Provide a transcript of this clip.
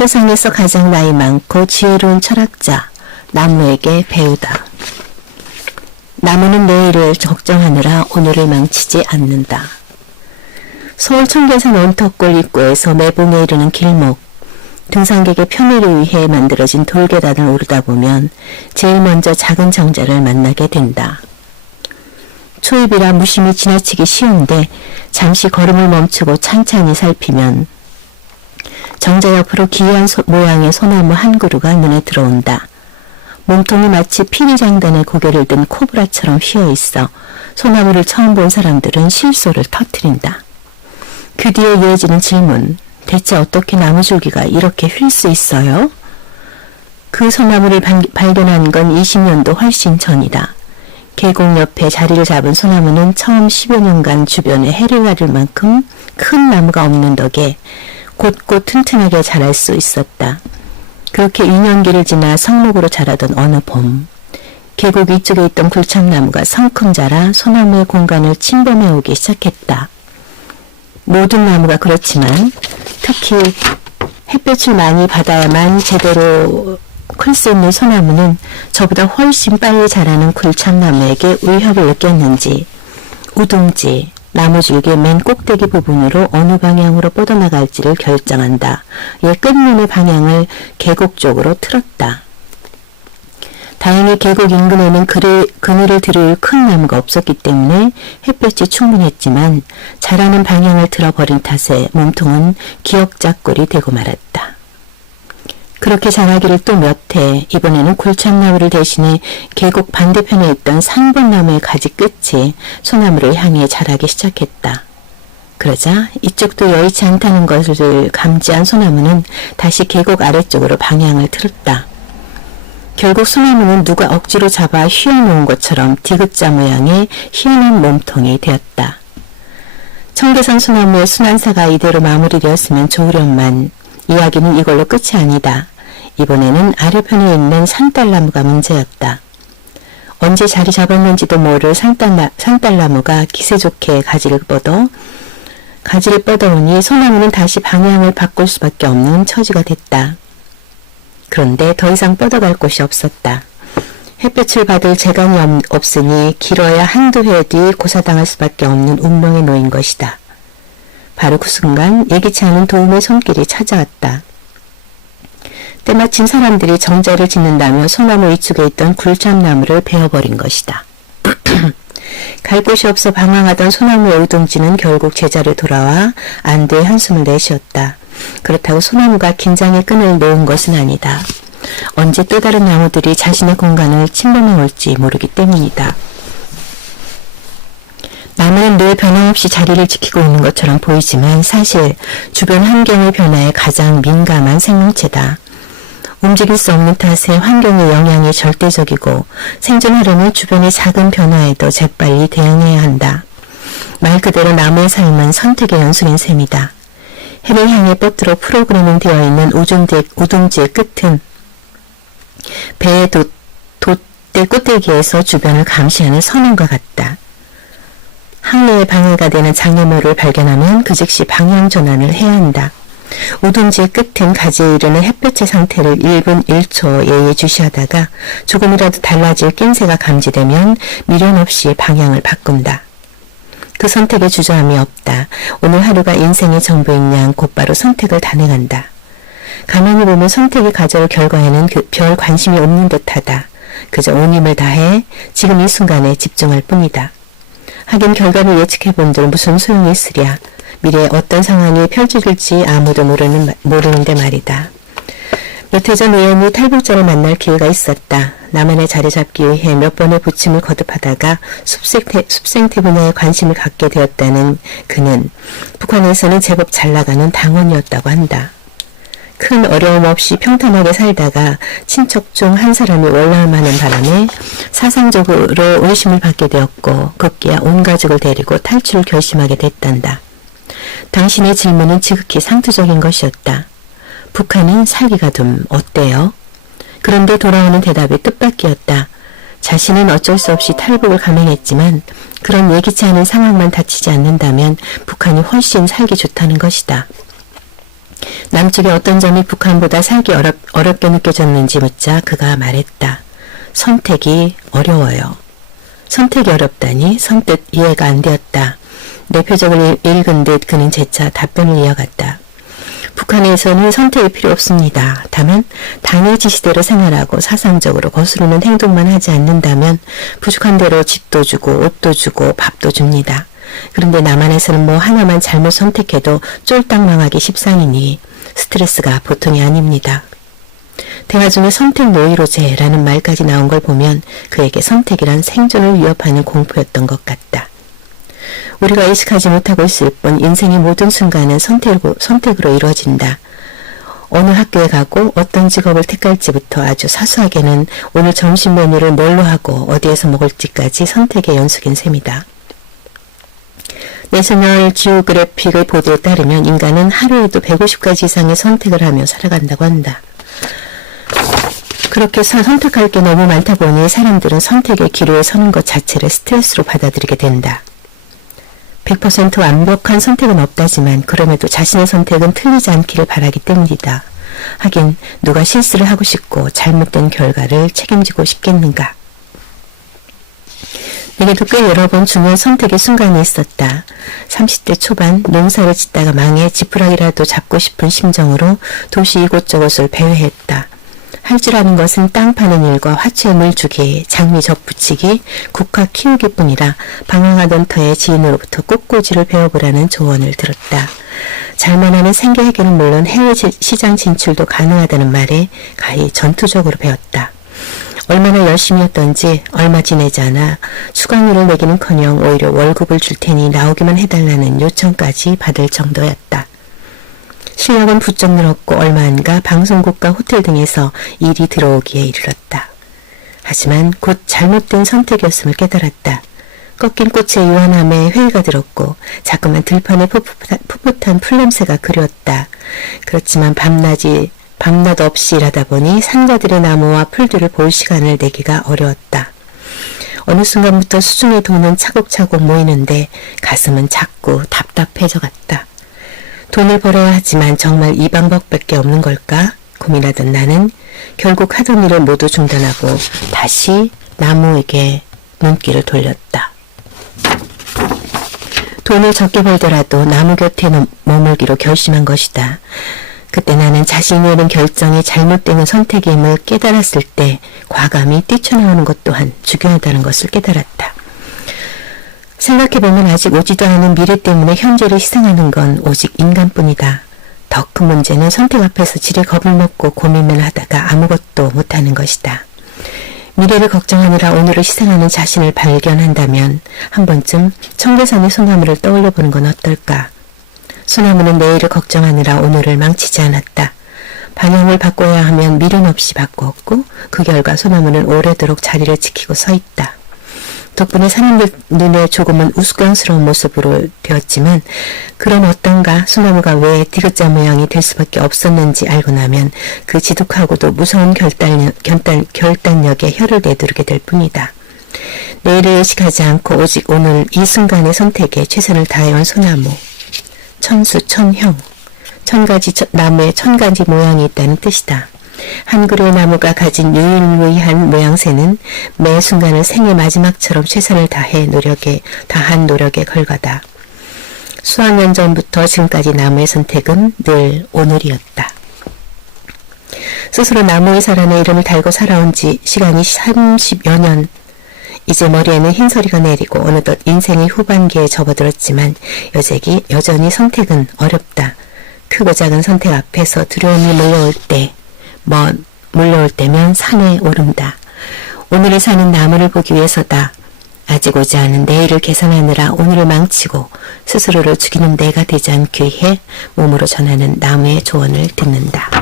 세상에서 가장 나이 많고 지혜로운 철학자, 나무에게 배우다. 나무는 내일을 걱정하느라 오늘을 망치지 않는다. 서울 청계산 원턱골 입구에서 매봉에 이르는 길목, 등산객의 편의를 위해 만들어진 돌계단을 오르다 보면 제일 먼저 작은 정자를 만나게 된다. 초입이라 무심히 지나치기 쉬운데 잠시 걸음을 멈추고 찬찬히 살피면 정자 옆으로 기이한 모양의 소나무 한 그루가 눈에 들어온다. 몸통이 마치 피리장단에 고개를 든 코브라처럼 휘어있어 소나무를 처음 본 사람들은 실소를 터뜨린다. 그 뒤에 이어지는 질문, 대체 어떻게 나무줄기가 이렇게 휠 수 있어요? 그 소나무를 발견한 건 20년도 훨씬 전이다. 계곡 옆에 자리를 잡은 소나무는 처음 10여 년간 주변에 해를 가릴 만큼 큰 나무가 없는 덕에 곧곧 튼튼하게 자랄 수 있었다. 그렇게 유년기를 지나 성록으로 자라던 어느 봄, 계곡 위쪽에 있던 굴참나무가 성큼 자라 소나무의 공간을 침범해오기 시작했다. 모든 나무가 그렇지만 특히 햇볕을 많이 받아야만 제대로 클 수 있는 소나무는 저보다 훨씬 빨리 자라는 굴참나무에게 위협을 느꼈는지 우둥지, 나무줄기의 맨 꼭대기 부분으로 어느 방향으로 뻗어나갈지를 결정한다. 이에 끝눈의 방향을 계곡 쪽으로 틀었다. 다행히 계곡 인근에는 그늘을 들일 큰 나무가 없었기 때문에 햇볕이 충분했지만 자라는 방향을 틀어버린 탓에 몸통은 기역자꼴이 되고 말았다. 그렇게 자라기를 또 몇 해, 이번에는 굴참나무를 대신해 계곡 반대편에 있던 상본나무의 가지 끝이 소나무를 향해 자라기 시작했다. 그러자 이쪽도 여의치 않다는 것을 감지한 소나무는 다시 계곡 아래쪽으로 방향을 틀었다. 결국 소나무는 누가 억지로 잡아 휘어놓은 것처럼 디귿자 모양의 희한한 몸통이 되었다. 청계산 소나무의 순환사가 이대로 마무리되었으면 좋으련만 이야기는 이걸로 끝이 아니다. 이번에는 아래편에 있는 산딸나무가 문제였다. 언제 자리 잡았는지도 모를 산딸나무가 기세 좋게 가지를 뻗어오니 소나무는 다시 방향을 바꿀 수밖에 없는 처지가 됐다. 그런데 더 이상 뻗어갈 곳이 없었다. 햇볕을 받을 재간이 없으니 길어야 한두 해 뒤 고사당할 수밖에 없는 운명에 놓인 것이다. 바로 그 순간 예기치 않은 도움의 손길이 찾아왔다. 때마침 사람들이 정자를 짓는다며 소나무 위쪽에 있던 굴참나무를 베어버린 것이다. 갈 곳이 없어 방황하던 소나무의 우둥지는 결국 제자리에 돌아와 안도의 한숨을 내쉬었다. 그렇다고 소나무가 긴장의 끈을 놓은 것은 아니다. 언제 또 다른 나무들이 자신의 공간을 침범해 올지 모르기 때문이다. 나무는 늘 변함없이 자리를 지키고 있는 것처럼 보이지만 사실 주변 환경의 변화에 가장 민감한 생명체다. 움직일 수 없는 탓에 환경의 영향이 절대적이고 생존하려면 주변의 작은 변화에도 재빨리 대응해야 한다. 말 그대로 나무의 삶은 선택의 연속인 셈이다. 해를 향해 뻗들어 프로그래밍 되어 있는 우둥지의 끝은 배의 돛대 꼭대기에서 주변을 감시하는 선원과 같다. 항로에 방해가 되는 장애물을 발견하면 그 즉시 방향 전환을 해야 한다. 우둥지의 끝은 가지에 이르는 햇볕의 상태를 1분 1초 예의주시하다가 조금이라도 달라질 낌새가 감지되면 미련 없이 방향을 바꾼다. 그 선택에 주저함이 없다. 오늘 하루가 인생의 전부인 양 곧바로 선택을 단행한다. 가만히 보면 선택이 가져올 결과에는 별 관심이 없는 듯하다. 그저 온 힘을 다해 지금 이 순간에 집중할 뿐이다. 하긴 결과를 예측해본들 무슨 소용이 있으랴. 미래에 어떤 상황이 펼쳐질지 아무도 모르는데 말이다. 몇 해 전 우연히 탈북자를 만날 기회가 있었다. 나만의 자리 잡기 위해 몇 번의 부침을 거듭하다가 숲생태 분야에 관심을 갖게 되었다는 그는 북한에서는 제법 잘나가는 당원이었다고 한다. 큰 어려움 없이 평탄하게 살다가 친척 중 한 사람이 월남하는 바람에 사상적으로 의심을 받게 되었고 급기야 온 가족을 데리고 탈출을 결심하게 됐단다. 당신의 질문은 지극히 상투적인 것이었다. 북한은 살기가 좀 어때요? 그런데 돌아오는 대답이 뜻밖이었다. 자신은 어쩔 수 없이 탈북을 감행했지만 그런 예기치 않은 상황만 닥치지 않는다면 북한이 훨씬 살기 좋다는 것이다. 남쪽의 어떤 점이 북한보다 살기 어렵게 느껴졌는지 묻자 그가 말했다. 선택이 어려워요. 선택이 어렵다니 선뜻 이해가 안 되었다. 내 표정을 읽은 듯 그는 재차 답변을 이어갔다. 북한에서는 선택이 필요 없습니다. 다만 당의 지시대로 생활하고 사상적으로 거스르는 행동만 하지 않는다면 부족한 대로 집도 주고 옷도 주고 밥도 줍니다. 그런데 남한에서는 뭐 하나만 잘못 선택해도 쫄딱 망하기 십상이니 스트레스가 보통이 아닙니다. 대화 중에 선택 노이로제라는 말까지 나온 걸 보면 그에게 선택이란 생존을 위협하는 공포였던 것 같다. 우리가 의식하지 못하고 있을 뿐 인생의 모든 순간은 선택으로 이루어진다. 어느 학교에 가고 어떤 직업을 택할지부터 아주 사소하게는 오늘 점심 메뉴를 뭘로 하고 어디에서 먹을지까지 선택의 연속인 셈이다. 내셔널 지오그래픽의 보도에 따르면 인간은 하루에도 150가지 이상의 선택을 하며 살아간다고 한다. 그렇게 선택할 게 너무 많다 보니 사람들은 선택의 기로에 서는 것 자체를 스트레스로 받아들이게 된다. 100% 완벽한 선택은 없다지만 그럼에도 자신의 선택은 틀리지 않기를 바라기 때문이다. 하긴 누가 실수를 하고 싶고 잘못된 결과를 책임지고 싶겠는가. 내게도 꽤 여러 번 중요한 선택의 순간이 있었다. 30대 초반 농사를 짓다가 망해 지푸라기라도 잡고 싶은 심정으로 도시 이곳저곳을 배회했다. 할 줄 아는 것은 땅 파는 일과 화초에 물 주기, 장미 접붙이기, 국화 키우기뿐이라 방황하던 터에 지인으로부터 꽃꽂이를 배워보라는 조언을 들었다. 잘만 하면 생계 해결은 물론 해외 시장 진출도 가능하다는 말에 가히 전투적으로 배웠다. 얼마나 열심히 했던지 얼마 지내지 않아 수강료를 내기는커녕 오히려 월급을 줄 테니 나오기만 해달라는 요청까지 받을 정도였다. 실력은 부쩍 늘었고 얼마 안가 방송국과 호텔 등에서 일이 들어오기에 이르렀다. 하지만 곧 잘못된 선택이었음을 깨달았다. 꺾인 꽃의 유한함에 회의가 들었고 자꾸만 들판에 풋풋한 풀냄새가 그리웠다. 그렇지만 밤낮 없이 일하다 보니 산가들의 나무와 풀들을 볼 시간을 내기가 어려웠다. 어느 순간부터 수중의 돈은 차곡차곡 모이는데 가슴은 자꾸 답답해져 갔다. 돈을 벌어야 하지만 정말 이 방법밖에 없는 걸까 고민하던 나는 결국 하던 일을 모두 중단하고 다시 나무에게 눈길을 돌렸다. 돈을 적게 벌더라도 나무 곁에 머물기로 결심한 것이다. 그때 나는 자신이 내린 결정이 잘못된 선택임을 깨달았을 때 과감히 뛰쳐나오는 것 또한 중요하다는 것을 깨달았다. 생각해보면 아직 오지도 않은 미래 때문에 현재를 희생하는 건 오직 인간뿐이다. 더 큰 문제는 선택 앞에서 지레 겁을 먹고 고민만 하다가 아무것도 못하는 것이다. 미래를 걱정하느라 오늘을 희생하는 자신을 발견한다면 한 번쯤 청계산의 소나무를 떠올려보는 건 어떨까? 소나무는 내일을 걱정하느라 오늘을 망치지 않았다. 방향을 바꿔야 하면 미련 없이 바꾸었고 그 결과 소나무는 오래도록 자리를 지키고 서 있다. 덕분에 사람들 눈에 조금은 우스꽝스러운 모습으로 되었지만 그럼 어떤가 소나무가 왜 디귿자 모양이 될 수밖에 없었는지 알고 나면 그 지독하고도 무서운 결단력에 혀를 내두르게 될 뿐이다. 내일을 예식하지 않고 오직 오늘 이 순간의 선택에 최선을 다해온 소나무. 천수천형, 천가지 나무에 천가지 모양이 있다는 뜻이다. 한 그루의 나무가 가진 유일무이한 모양새는 매 순간을 생의 마지막처럼 최선을 다한 노력의 결과다. 수학년 전부터 지금까지 나무의 선택은 늘 오늘이었다. 스스로 나무의 사람의 이름을 달고 살아온 지 시간이 30여 년. 이제 머리에는 흰서리가 내리고 어느덧 인생의 후반기에 접어들었지만 여전히 선택은 어렵다. 크고 작은 선택 앞에서 두려움이 물러올 때면 산에 오른다. 오늘을 사는 나무를 보기 위해서다. 아직 오지 않은 내일을 계산하느라 오늘을 망치고 스스로를 죽이는 내가 되지 않기 위해 몸으로 전하는 나무의 조언을 듣는다.